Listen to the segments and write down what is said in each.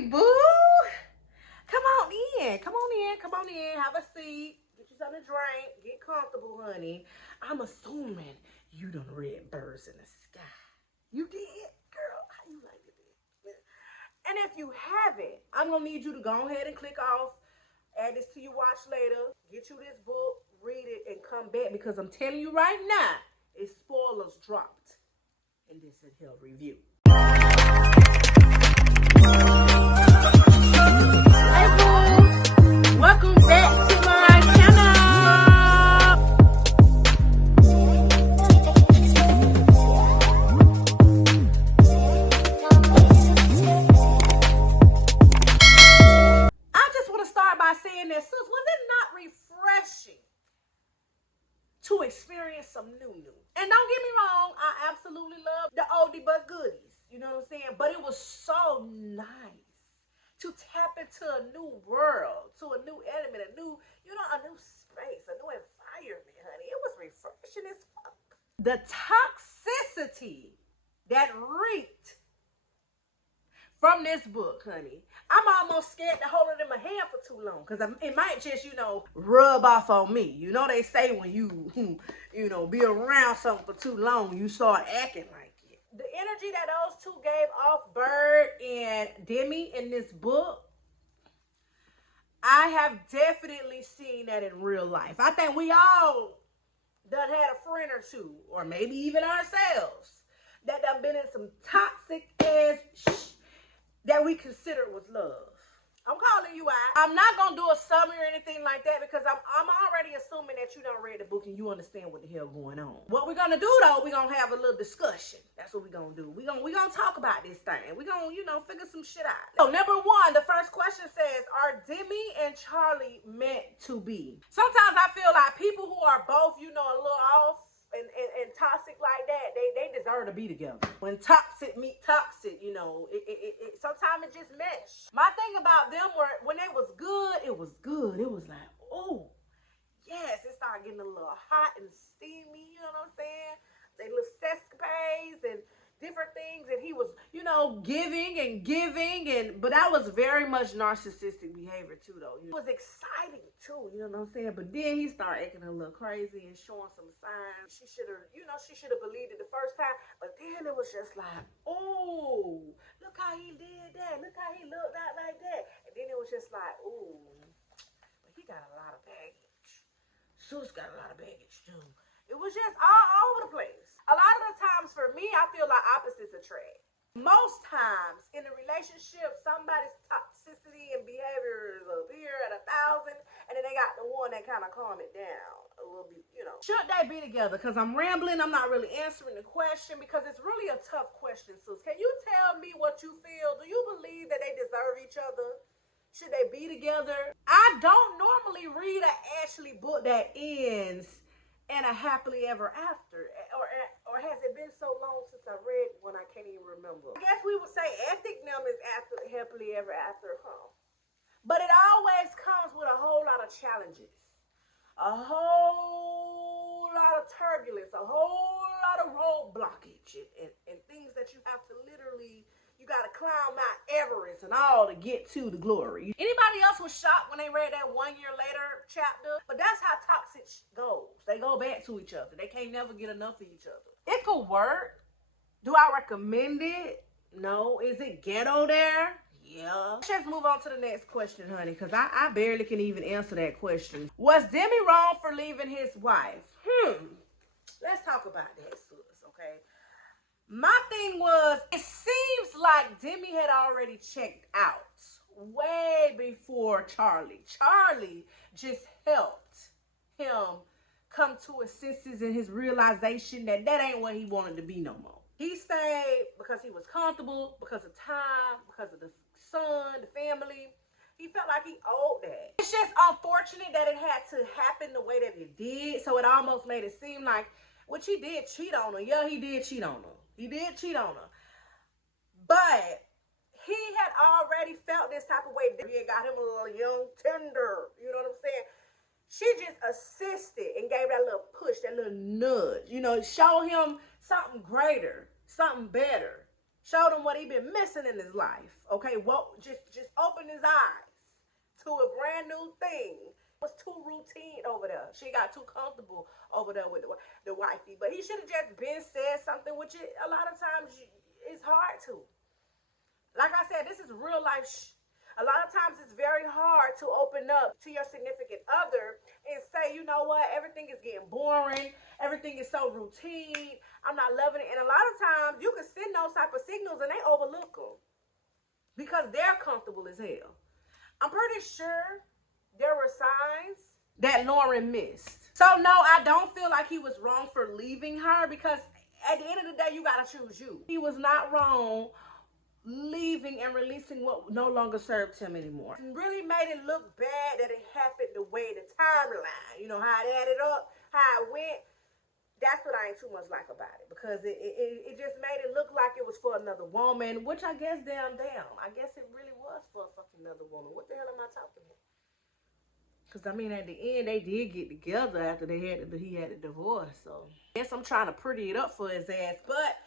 Hey, boo. Come on in. Come on in. Come on in. Have a seat. Get you something to drink. Get comfortable, honey. I'm assuming you done read Birds in the Sky. You did? Girl, how you like it? And if you haven't, I'm going to need you to go ahead and click off. Add this to your watch later. Get you this book. Read it and come back, because I'm telling you right now, it's spoilers dropped in this Hill review. Hey boo, welcome back to my channel. I just want to start by saying that, sis, was it not refreshing to experience some new? And don't get me wrong, I absolutely love the oldie but goodies, you know what I'm saying? But it was so nice to tap into a new world, to a new element, a new space, a new environment, honey. It was refreshing as fuck. The toxicity that reeked from this book, honey. I'm almost scared to hold it in my hand for too long, because it might just, rub off on me. You know, they say when you, be around something for too long, you start acting like it. The energy that those two gave off, Bird and Demi, in this book, I have definitely seen that in real life. I think we all done had a friend or two, or maybe even ourselves, that done been in some toxic ass shit that we consider was love. I'm calling you out. I'm not gonna do a summary or anything like that, because I'm already assuming that you done read the book and you understand what the hell going on. What we're gonna do though, we're gonna have a little discussion. That's what we're gonna do. We're gonna talk about this thing. We're gonna, figure some shit out. So number one, the first question says, are Demi and Charlie meant to be? Sometimes I feel like people who are both, a little off and toxic like that, they deserve to be together. When toxic meet toxic, sometimes it just mesh. My thing about them were, when they was good, it was good. It was like, oh, yes, it started getting a little hot and steamy, you know what I'm saying? They little sescapades and different things, and he was, giving, but that was very much narcissistic behavior too, though. It was exciting too, you know what I'm saying? But then he started acting a little crazy and showing some signs. She should have believed it the first time, but then it was just like, oh, look how he did that, look how he looked out like that, and then it was just like, oh, but he got a lot of baggage. Sus got a lot of baggage too. It was just all over the place. A lot of the times for me, I feel like opposites attract. Most times in a relationship, somebody's toxicity and behavior is up here at 1,000, and then they got the one that kind of calm it down a little bit, Should they be together? Because I'm rambling. I'm not really answering the question, because it's really a tough question, sis. Can you tell me what you feel? Do you believe that they deserve each other? Should they be together? I don't normally read an Ashley book that ends and a happily ever after, or has it been so long since I read one I can't even remember? I guess we would say Ethic Moth is after happily ever after, huh? But it always comes with a whole lot of challenges, a whole lot of turbulence, a whole lot of road blockage, and things that you have to literally, you got to climb Mount Everest and all to get to the glory. Anybody else was shocked when they read that 1 year later chapter? But that's how toxic goes. They go back to each other. They can't never get enough of each other. It could work. Do I recommend it? No. Is it ghetto there? Yeah. Let's move on to the next question, honey, because I barely can even answer that question. Was Demi wrong for leaving his wife? Let's talk about that, sis, okay? My thing was, it seems like Demi had already checked out way before Charlie. Charlie just helped him come to his senses and his realization that that ain't what he wanted to be no more. He stayed because he was comfortable, because of time, because of the son, the family. He felt like he owed that. It's just unfortunate that it had to happen the way that it did, so it almost made it seem like, which he did cheat on her. Yeah, he did cheat on her. He did cheat on her. But he had already felt this type of way. He had got him a little young tender. You know what I'm saying? She just assisted and gave that little push, that little nudge. Show him something greater, something better. Showed him what he been missing in his life. Okay, just opened his eyes to a brand new thing. It was too routine over there. She got too comfortable over there with the wifey. But he should have just been said something, which a lot of times it's hard to. Like I said, this is real life A lot of times it's very hard to open up to your significant other and say, you know what, everything is getting boring. Everything is so routine. I'm not loving it. And a lot of times you can send those type of signals and they overlook them because they're comfortable as hell. I'm pretty sure there were signs that Lauren missed. So no, I don't feel like he was wrong for leaving her because at the end of the day, you got to choose you. He was not wrong leaving and releasing what no longer served him anymore. It really made it look bad that it happened the way the timeline, you know, how it added up, how it went. That's what I ain't too much like about it because it just made it look like it was for another woman, which I guess damn. I guess it really was for a fucking another woman. What the hell am I talking about? Because I mean, at the end, they did get together after he had a divorce. So I guess I'm trying to pretty it up for his ass, but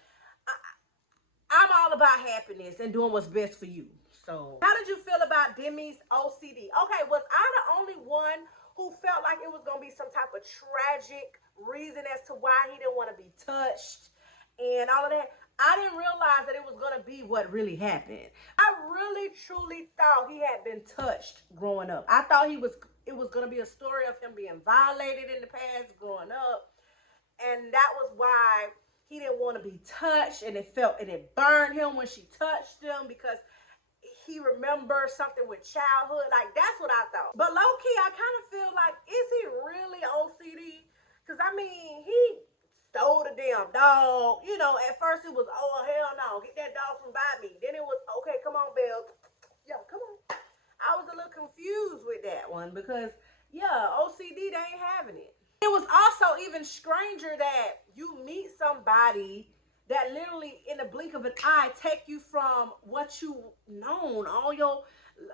I'm all about happiness and doing what's best for you. So, how did you feel about Demi's OCD? Okay, was I the only one who felt like it was going to be some type of tragic reason as to why he didn't want to be touched and all of that? I didn't realize that it was going to be what really happened. I really, truly thought he had been touched growing up. I thought it was going to be a story of him being violated in the past growing up. And that was why he didn't want to be touched, and it burned him when she touched him because he remembers something with childhood. Like, that's what I thought. But low-key, I kind of feel like, is he really OCD? Because, I mean, he stole the damn dog. You know, at first it was, oh, hell no, get that dog from by me. Then it was, okay, come on, Belle. Yo, come on. I was a little confused with that one because, yeah, OCD, they ain't having it. It was also even stranger that you meet somebody that literally in the blink of an eye take you from what you known all your,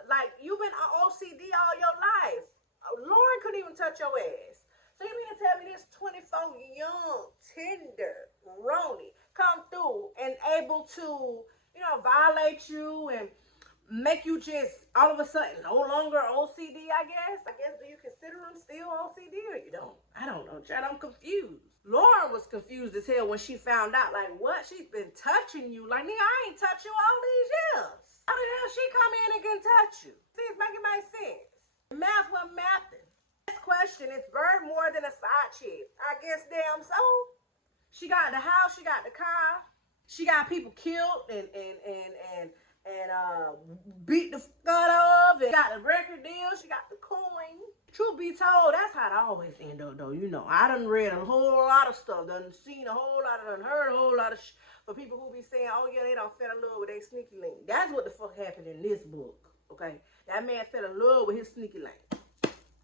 like you've been OCD all your life. Lauren couldn't even touch your ass. So you mean to tell me this 24 young, tender Roni come through and able to, you know, violate you and make you just all of a sudden no longer OCD, I guess. Do you consider him still OCD or you don't? I don't know, Chad. I'm confused. Lauren was confused as hell when she found out, like, what? She's been touching you. Like, nigga, I ain't touched you all these years. How the hell she come in and can touch you? See, it's making my sense. Math wasn't mathing. Next question, is Bird more than a side chick? I guess damn so. She got the house, she got the car, she got people killed and beat the fuck of, and got the record deal, she got the coin. Truth be told, that's how it always end up though. You know, I done read a whole lot of stuff, done seen a whole lot, done heard a whole lot of for people who be saying, oh yeah, they done fell in love with their sneaky link. That's what the fuck happened in this book, okay? That man fell in love with his sneaky link.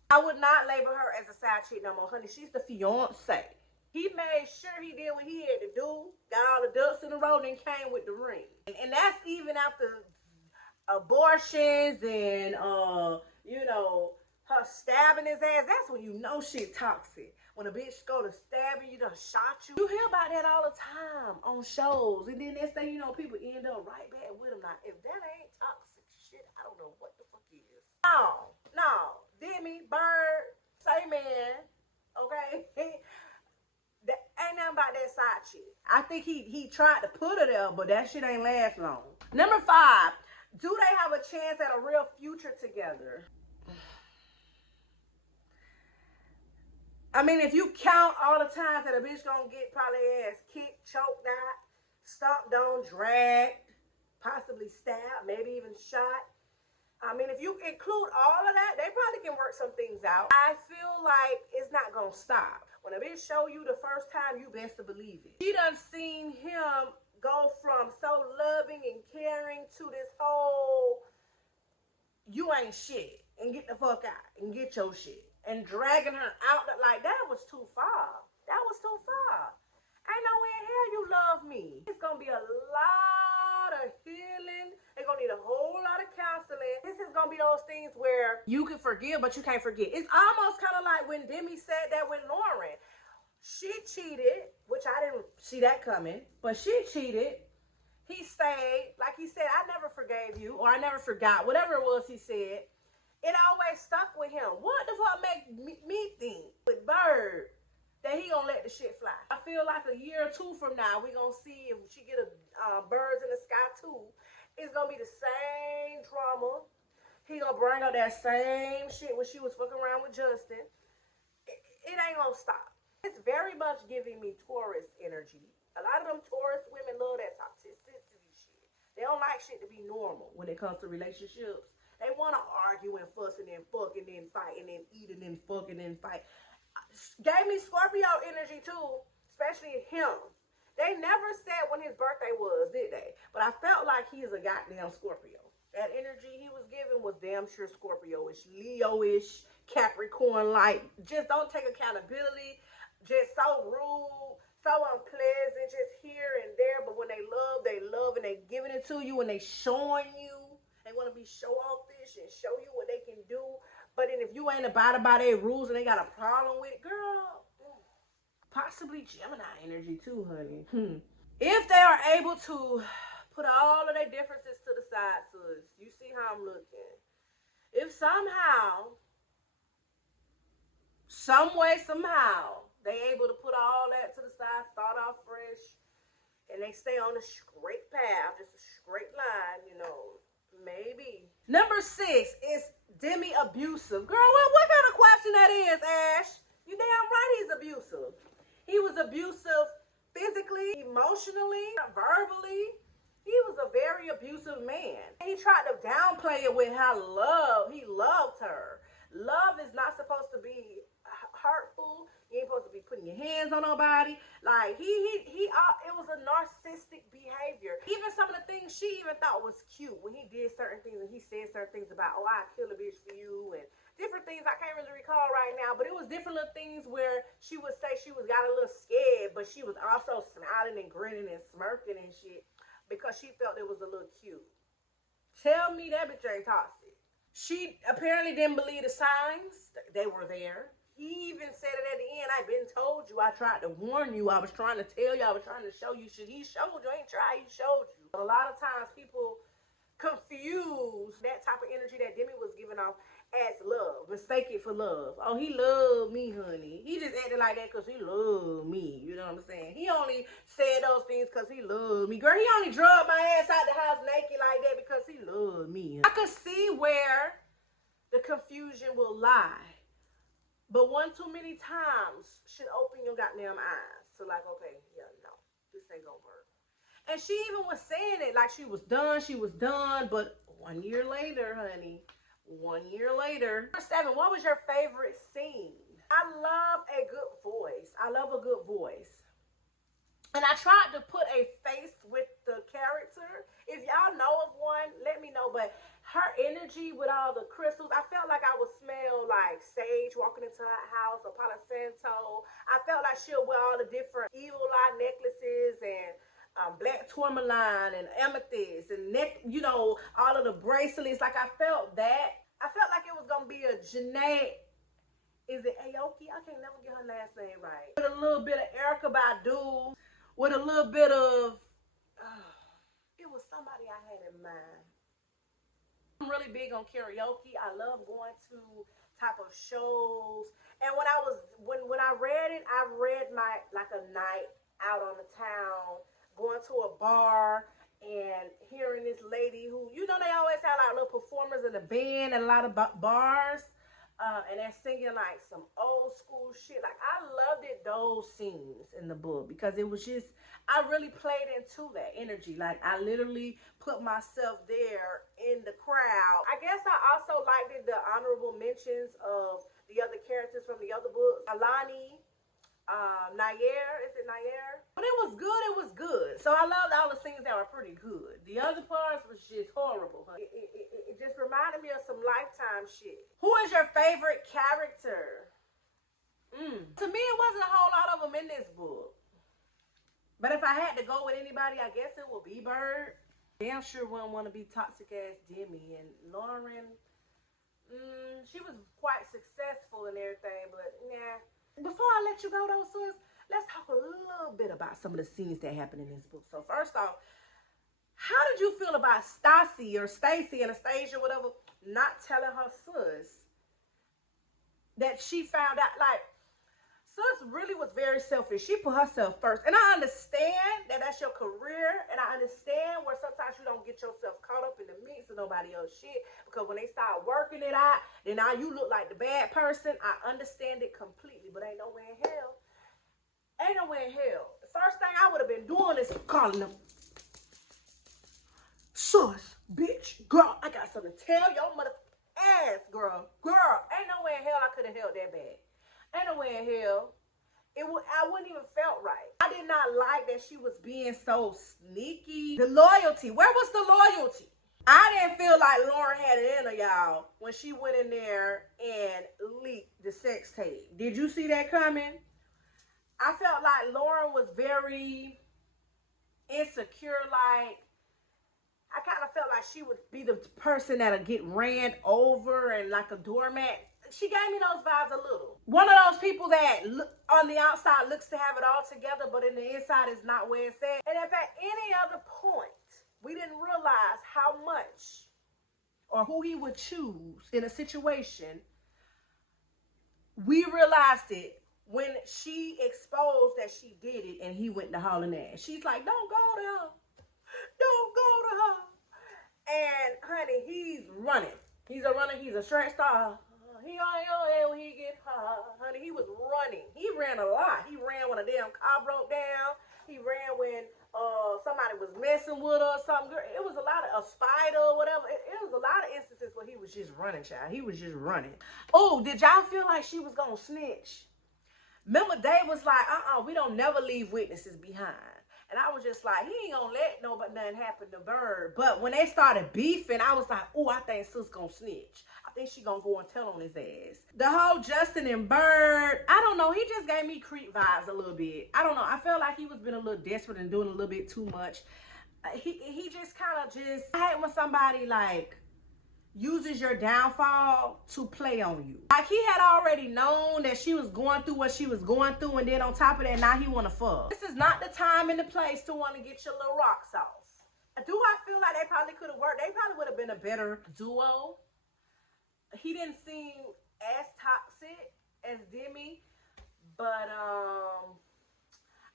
I would not label her as a side chick no more, honey. She's the fiance. He made sure he did what he had to do, got all the ducks in a row, and came with the ring. And that's even after abortions and, you know, her stabbing his ass. That's when you know shit toxic. When a bitch go to stabbing you, done shot you. You hear about that all the time on shows. And then next thing you know, people end up right back with them. Now, if that ain't toxic shit, I don't know what the fuck is. No. Demi, Bird, say man, okay? That ain't nothing about that side chick. I think he tried to put her there, but that shit ain't last long. Number 5, do they have a chance at a real future together? I mean, if you count all the times that a bitch gonna get probably ass kicked, choked out, stomped on, dragged, possibly stabbed, maybe even shot. I mean, if you include all of that, they probably can work some things out. I feel like it's not gonna stop. When a bitch show you the first time, you best to believe it. She done seen him go from so loving and caring to this whole, you ain't shit, and get the fuck out, and get your shit. And dragging her out, like, that was too far. That was too far. Ain't no way in hell you love me. It's gonna be a lot of healing. They're gonna need a whole lot of counseling. This is gonna be those things where you can forgive, but you can't forget. It's almost kind of like when Demi said that with Lauren. She cheated, which I didn't see that coming, but she cheated. He stayed. Like he said, I never forgave you, or I never forgot. Whatever it was he said, it always stuck with him. What the fuck make me think with Bird that he gonna let the shit fly? I feel like a year or two from now, we gonna see if she get a Birds in the Sky 2. It's gonna be the same drama. He gonna bring up that same shit when she was fucking around with Justin. It ain't gonna stop. It's very much giving me Taurus energy. A lot of them Taurus women love that toxicity shit. They don't like shit to be normal when it comes to relationships. They want to argue and fuss and then fuck and then fight and then eat and then fuck and then fight. Gave me Scorpio energy too, especially him. They never said when his birthday was, did they? But I felt like he is a goddamn Scorpio. That energy he was giving was damn sure Scorpio-ish, Leo-ish, Capricorn-like. Just don't take accountability. Just so rude, so unpleasant, just here and there. But when they love, and they giving it to you, and they showing you. They want to be show-offish and show you what they can do. But then if you ain't abiding by their rules and they got a problem with it, girl, possibly Gemini energy too, honey. If they are able to put all of their differences to the side, sis, you see how I'm looking. If somehow, some way, somehow, they able to put all that to the side, start off fresh, and they stay on a straight path, just a straight line, you know, maybe. Number 6 is Abusive. Girl, what kind of question that is, Ash? You damn right he's abusive. He was abusive physically, emotionally, verbally. He was a very abusive man. He tried to downplay it with how he loved her. Love is not supposed to be hurtful. You ain't supposed to be putting your hands on nobody. Like it was a narcissistic behavior. Even some of the things she even thought was cute when he did certain things and he said certain things about, oh, I'd kill a bitch for you, and different things I can't really recall right now. But it was different little things where she would say she got a little scared, but she was also smiling and grinning and smirking and shit because she felt it was a little cute. Tell me that bitch ain't toxic. She apparently didn't believe the signs. They were there. He even said it at the end. I've been told you. I tried to warn you. I was trying to tell you. I was trying to show you. Shit, he showed you. Ain't tried. He showed you. But a lot of times people confuse that type of energy that Demi was giving off as love. Mistake it for love. Oh, he loved me, honey. He just acted like that because he loved me. You know what I'm saying? He only said those things because he loved me. Girl, he only drug my ass out the house naked like that because he loved me. I could see where the confusion will lie. But one too many times should open your goddamn eyes. So like, okay, yeah, no, this ain't gonna work. And she even was saying it like she was done. But 1 year later, honey, 1 year later. Number 7, what was your favorite scene? I love a good voice. I love a good voice. And I tried to put a face with the character. If y'all know of one, let me know. But her energy with all the crystals, I felt like I would smell like sage walking into her house, or Palo Santo. I felt like she'll wear all the different evil eye necklaces and black tourmaline and amethyst and neck, you know, all of the bracelets. Like I felt that. I felt like it was gonna be a Jeanette. Is it Aoki? I can't never get her last name right. With a little bit of Erykah Badu. With a little bit of, it was somebody I had in mind. I'm really big on karaoke. I love going to type of shows. And when I read it, I read like a night out on the town, going to a bar and hearing this lady who, you know, they always have like little performers in the band and a lot of bars. And they're singing like some old school shit. Like I loved it, those scenes in the book, because it was just, I really played into that energy. Like I literally put myself there in the crowd. I guess I also liked the honorable mentions of the other characters from the other books. Alani, Nair, is it Nair? When it was good, it was good. So I loved all the scenes that were pretty good. The other parts was just horrible. It just reminded me of some Lifetime shit. Who is your favorite character? To me, it wasn't a whole lot of them in this book. But if I had to go with anybody, I guess it would be Bird. Damn sure wouldn't want to be toxic ass Demi. And Lauren, she was quite successful and everything, but nah. Before I let you go though, sis, let's talk a little bit about some of the scenes that happen in this book. So first off, How did you feel about Stassi or Stacy, Anastasia, whatever, not telling her sis that she found out? Like, sis really was very selfish. She put herself first. And I understand that that's your career. And I understand where sometimes you don't get yourself caught up in the mix of nobody else's shit. Because when they start working it out, then now you look like the bad person. I understand it completely. But ain't nowhere in hell. Ain't nowhere in hell. The first thing I would have been doing is calling them. Sus, bitch, girl, I got something to tell your mother ass, girl. Girl, ain't nowhere in hell I could have held that bad. Ain't nowhere in hell. I wouldn't even felt right. I did not like that she was being so sneaky. The loyalty. Where was the loyalty? I didn't feel like Lauren had it in her, y'all, when she went in there and leaked the sex tape. Did you see that coming? I felt like Lauren was very insecure. Like, I kind of felt like she would be the person that'll get ran over and like a doormat. She gave me those vibes a little. One of those people that on the outside looks to have it all together, but in the inside is not where it's at. And if at any other point we didn't realize how much or who he would choose in a situation, we realized it when she exposed that she did it and he went to hauling ass. She's like, don't go to her. Don't go to her. And honey, he's running. He's a runner. He's a straight star. He on your head when he get high. Honey, he was running. He ran a lot. He ran when a damn car broke down. He ran when somebody was messing with her or something. It was a lot of a spider or whatever. It was a lot of instances where he was just running, child. He was just running. Oh, did y'all feel like she was gonna snitch? Remember, Dave was like, we don't never leave witnesses behind. And I was just like, he ain't gonna let nothing happen to Bird. But when they started beefing, I was like, oh, I think sis gonna snitch. I think she gonna go and tell on his ass. The whole Justin and Bird, I don't know. He just gave me creep vibes a little bit. I don't know. I felt like he was being a little desperate and doing a little bit too much. He just kind of just, I hate when somebody like uses your downfall to play on you. Like, he had already known that she was going through what she was going through, and then on top of that, now he want to fuck. This is not the time and the place to want to get your little rocks off. Do I feel like they probably could have worked? They probably would have been a better duo. He didn't seem as toxic as Demi, but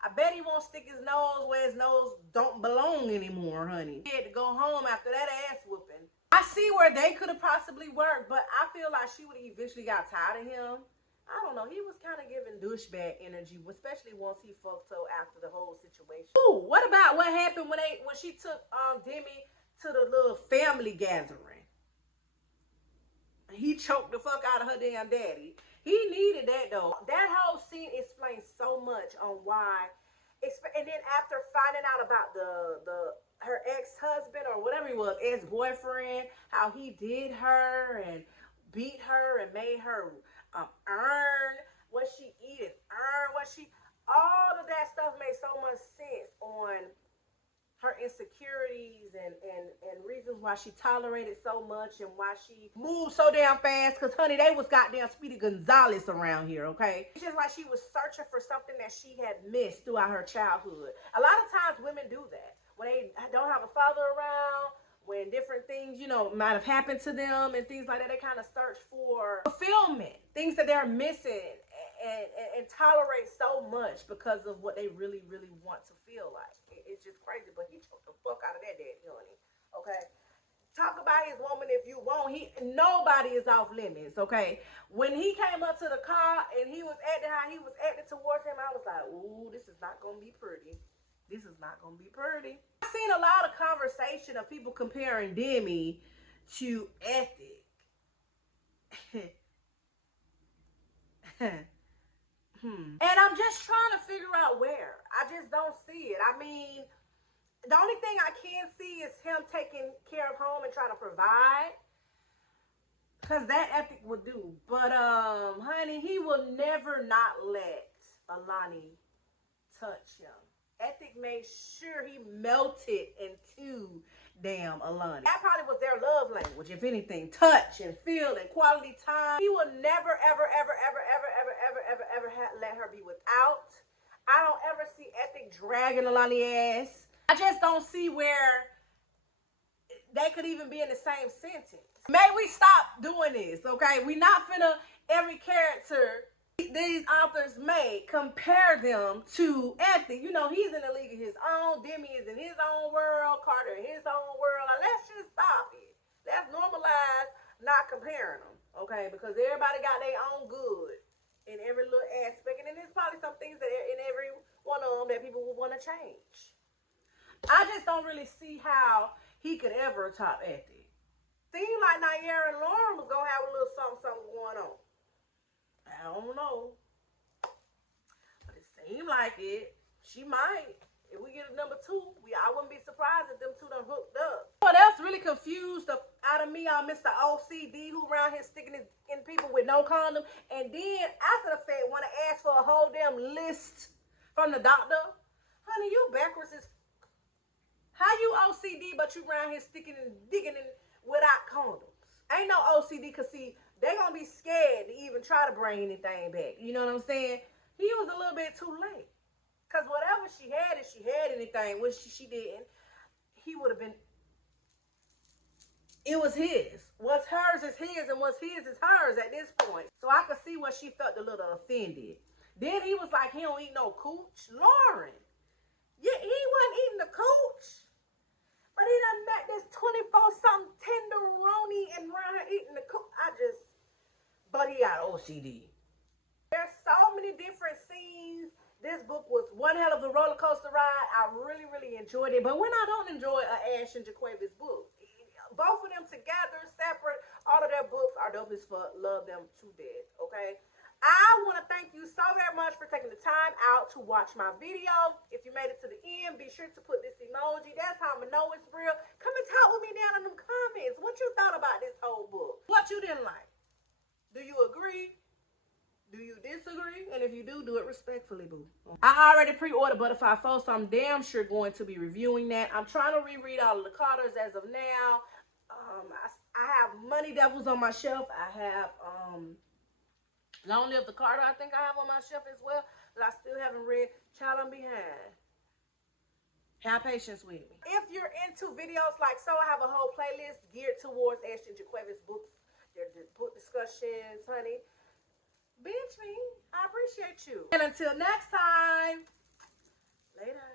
I bet he won't stick his nose where his nose don't belong anymore, honey. He had to go home after that ass whooping. I see where they could have possibly worked, but I feel like she would have eventually got tired of him. I don't know. He was kind of giving douchebag energy, especially once he fucked her after the whole situation. Ooh, what about what happened when she took Demi to the little family gathering? He choked the fuck out of her damn daddy. He needed that though. That whole scene explains so much on why. And then after finding out about her ex-husband or whatever he was, ex-boyfriend, how he did her and beat her and made her earn what she eat and earn what she, all of that stuff made so much sense on her insecurities and reasons why she tolerated so much and why she moved so damn fast. Because honey, they was goddamn Speedy Gonzales around here, okay? It's just like she was searching for something that she had missed throughout her childhood. A lot of times women do that when they don't have a father around, when different things, you know, might have happened to them and things like that. They kind of search for fulfillment, things that they're missing, and tolerate so much because of what they really, really want to feel like. It's just crazy, but he choked the fuck out of that daddy, honey. Okay? Talk about his woman if you want. Nobody is off limits, okay? When he came up to the car and he was acting how he was acting towards him, I was like, ooh, this is not going to be pretty. This is not going to be pretty. I've seen a lot of conversation of people comparing Demi to Ethic. And I'm just trying to figure out where. I just don't see it. I mean, the only thing I can see is him taking care of home and trying to provide. Because that Ethic would do. But, honey, he will never not let Alani touch him. Ethic made sure he melted into damn Alani. That probably was their love language, if anything. Touch and feel and quality time. He will never, ever, ever, ever, ever, ever, ever, ever, ever let her be without. I don't ever see Ethic dragging Alani ass. I just don't see where they could even be in the same sentence. May we stop doing this, okay? We not finna every character these authors made compare them to Anthony. You know, he's in a league of his own. Demi is in his own world. Carter in his own world. Like, let's just stop it. Let's normalize not comparing them, okay? Because everybody got their own good in every little aspect. And then there's probably some things that in every one of them that people would want to change. I just don't really see how he could ever top Anthony. Seemed like Nayyera and Lauren was going to have a little something going on. I don't know. But it seemed like it. She might. If we get a number 2, I wouldn't be surprised if them two done hooked up. What else really confused out of me on Mr. OCD, who around here sticking his in people with no condom, and then after the fact want to ask for a whole damn list from the doctor? Honey, you backwards as... How you OCD but you around here sticking and digging in without condoms? Ain't no OCD, because see, they gonna be scared to even try to bring anything back. You know what I'm saying? He was a little bit too late. Because whatever she had, if she had anything, which she didn't, he would have been... It was his. What's hers is his, and what's his is hers at this point. So I could see where she felt a little offended. Then he was like, he don't eat no cooch. Lauren, yeah, he wasn't eating the cooch. But he done met this 24-something tenderoni and around her eating the cooch. But he got OCD. There's so many different scenes. This book was one hell of a roller coaster ride. I really, really enjoyed it. But when I don't enjoy an Ashley Jaquavis book, both of them together, separate, all of their books are dope as fuck. Love them to death, okay? I want to thank you so very much for taking the time out to watch my video. If you made it to the end, be sure to put this emoji. That's how I'm going to know it's real. Come and talk with me down in them comments. What you thought about this whole book? What you didn't like? Do you agree? Do you disagree? And if you do it respectfully, boo. I already pre-ordered Butterfly 4, so I'm damn sure going to be reviewing that. I'm trying to reread all of the Carters as of now. I have Money Devils on my shelf. I have Long Live the Carter, I think I have on my shelf as well, that I still haven't read. Child, I'm behind. Have patience with me. If you're into videos like so, I have a whole playlist geared towards Ashley Jaquavis books. They're book discussions, honey. Binge me. I appreciate you. And until next time, later.